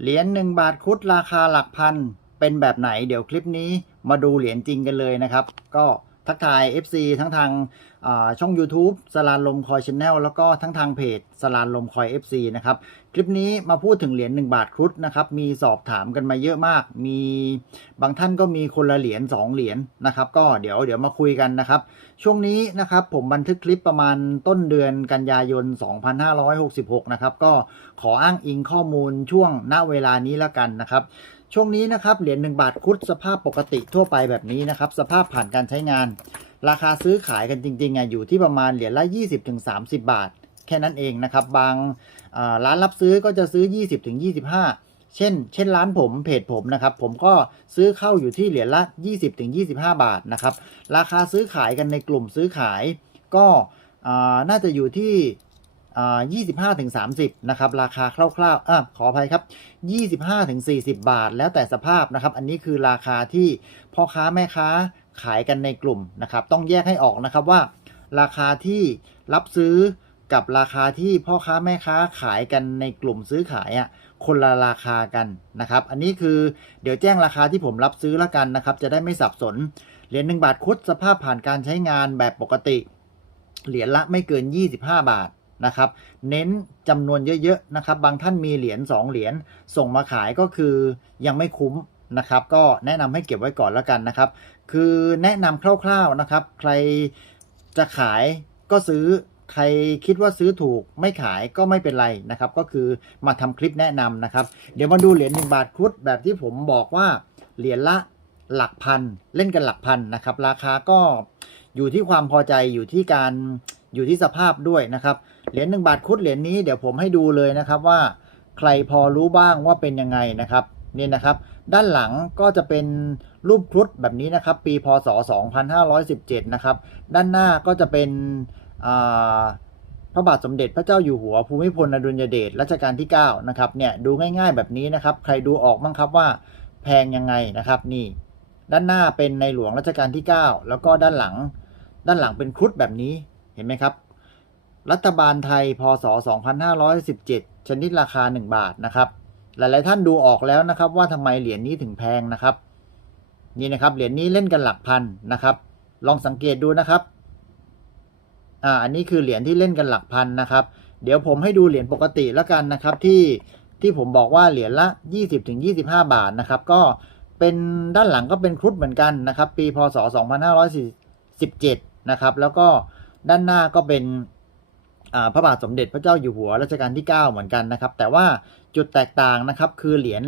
เหรียญหนึ่งบาทคุดราคาหลักพัน เป็นแบบไหน เดี๋ยวคลิปนี้มาดูเหรียญจริงกันเลยนะครับ ก็ ทักทาย FC ทั้งทางช่อง YouTube สลานลมคอยชแนลแล้วก็ทั้งทางเพจสลานลมคอย FC นะครับ คลิปนี้มาพูดถึงเหรียญ1บาทครุฑนะครับ มีสอบถามกันมาเยอะมาก มีบางท่านก็มีคนละเหรียญ2เหรียญนะครับ ก็เดี๋ยวเดี๋ยวมาคุยกันนะครับ ช่วงนี้นะครับผมบันทึกคลิปประมาณต้นเดือนกันยายน 2566 นะครับ ก็ขออ้างอิงข้อมูลช่วงณเวลานี้แล้วกันนะครับ ช่วงนี้นะครับเหรียญ1บาทครุฑสภาพปกติทั่วไปแบบนี้นะครับ สภาพผ่านการใช้งาน ราคาซื้อขายกันจริงๆอะอยู่ที่ประมาณเหรียญละ 20-30 บาท แค่นั้นเองนะครับ บางร้านรับซื้อก็จะซื้อ 20-25 เช่น เช่นร้านผมเพจผมนะครับ ผมก็ซื้อเข้าอยู่ที่เหรียญละ 20-25 บาทนะครับ ราคาซื้อขายกันในกลุ่มซื้อขายก็น่าจะอยู่ที่ 25ถึง30 นะครับ ราคาคร่าวๆอขออภัยครับ 25ถึง40 บาท แล้วแต่สภาพนะครับ อันนี้คือราคาที่พ่อค้าแม่ค้าขายกันในกลุ่มนะครับ ต้องแยกให้ออกนะครับว่า ราคาที่รับซื้อกับราคาที่พ่อค้าแม่ค้าขายกันในกลุ่มซื้อขายอะคนละราคากันนะครับ อันนี้คือเดี๋ยวแจ้งราคาที่ผมรับซื้อแล้วกันนะครับ จะได้ไม่สับสน เหรียญหนึ่งบาทคุดสภาพผ่านการใช้งานแบบปกติ เหรียญละไม่เกิน 25 บาท นะครับ เน้นจำนวนเยอะๆนะครับ บางท่านมีเหรียญ2เหรียญส่งมาขายก็คือยังไม่คุ้มนะครับ ก็แนะนำให้เก็บไว้ก่อนแล้วกันนะครับ คือแนะนำคร่าวๆนะครับ ใครจะขายก็ซื้อใครคิดว่าซื้อถูกไม่ขายก็ไม่เป็นไรนะครับ ก็คือมาทำคลิปแนะนำนะครับ เดี๋ยวมาดูเหรียญหนึ่งบาทครุฑแบบที่ผมบอกว่าเหรียญละหลักพันเล่นกันหลักพันนะครับ ราคาก็อยู่ที่ความพอใจอยู่ที่การอยู่ที่สภาพด้วยนะครับ เหรียญหนึ่งบาทครุฑเหรียญนี้เดี๋ยวผมให้ดูเลยนะครับว่าใครพอรู้บ้างว่าเป็นยังไงนะครับนี่นะครับด้านหลังก็จะเป็นรูปครุฑแบบนี้นะครับปีพศ 2517 นะครับด้านหน้าก็จะเป็นพระบาทสมเด็จพระเจ้าอยู่หัวภูมิพลอดุลยเดชรัชกาลที่9นะครับเนี่ยดูง่ายๆแบบนี้นะครับใครดูออกบ้างครับว่าแพงยังไงนะครับนี่ด้านหน้าเป็นในหลวงรัชกาลที่ 9 แล้วก็ด้านหลัง ด้านหลังเป็นครุฑแบบนี้เห็นไหมครับ รัฐบาลไทย พศ 2517 ชนิดราคา 1 บาทนะครับ หลายๆท่านดูออกแล้วนะครับ ว่าทำไมเหรียญนี้ถึงแพงนะครับ นี่นะครับเหรียญนี้เล่นกันหลักพันนะครับ ลองสังเกตดูนะครับอ่าอันนี้คือเหรียญที่เล่นกันหลักพันนะครับ เดี๋ยวผมให้ดูเหรียญปกติแล้วกันนะครับที่ที่ผมบอกว่าเหรียญละ 20-25 บาทนะครับ ก็เป็นด้านหลังก็เป็นครุฑเหมือนกันนะครับ ปีพศ 2517 นะครับ แล้วก็ด้านหน้าก็เป็น พระบาทสมเด็จพระเจ้าอยู่หัวรัชกาลที่ 9 เหมือนกันนะครับ แต่ว่าจุดแตกต่างนะครับคือเหรียญ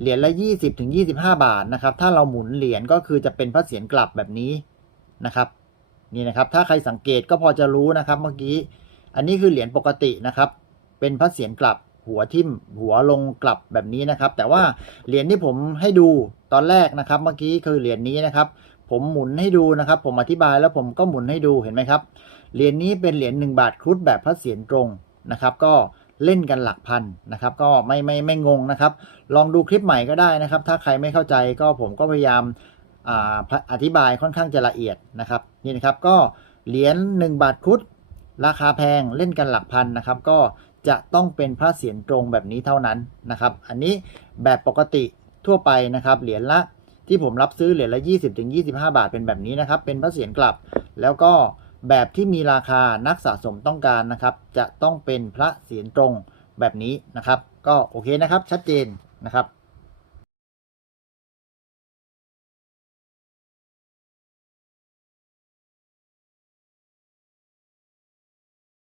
เหรียญละ 20ถึง25 บาทนะครับ ถ้าเราหมุนเหรียญก็คือจะเป็นพระเศียรกลับแบบนี้นะครับ นี่นะครับ ถ้าใครสังเกตก็พอจะรู้นะครับเมื่อกี้ อันนี้คือเหรียญปกตินะครับ เป็นพระเศียรกลับหัวทิ่มหัวลงกลับแบบนี้นะครับ แต่ว่าเหรียญที่ผมให้ดูตอนแรกนะครับ เมื่อกี้คือเหรียญนี้นะครับ ผมหมุนให้ดูนะครับ ผมอธิบายแล้วผมก็หมุนให้ดูเห็นไหมครับเหรียญนี้เป็นเหรียญหนึ่งบาทครุฑแบบพระเศียรตรงนะครับ ก็เล่นกันหลักพันนะครับ ก็ไม่ไม่ไม่งงนะครับ ลองดูคลิปใหม่ก็ได้นะครับ ถ้าใครไม่เข้าใจก็ผมก็พยายามอ่าอธิบายค่อนข้างจะละเอียดนะครับนี่นะครับก็เหรียญ1บาทครุฑราคาแพงเล่นกันหลักพันนะครับ ก็จะต้องเป็นพระเศียรตรงแบบนี้เท่านั้นนะครับ อันนี้แบบปกติทั่วไปนะครับ เหรียญละ ที่ผมรับซื้อเหรียญละ 20-25 บาทเป็นแบบนี้นะครับ เป็นพระเศียรกลับ แล้วก็แบบที่มีราคานักสะสมต้องการนะครับ จะต้องเป็นพระเศียรตรงแบบนี้นะครับ ก็โอเคนะครับ ชัดเจนนะครับ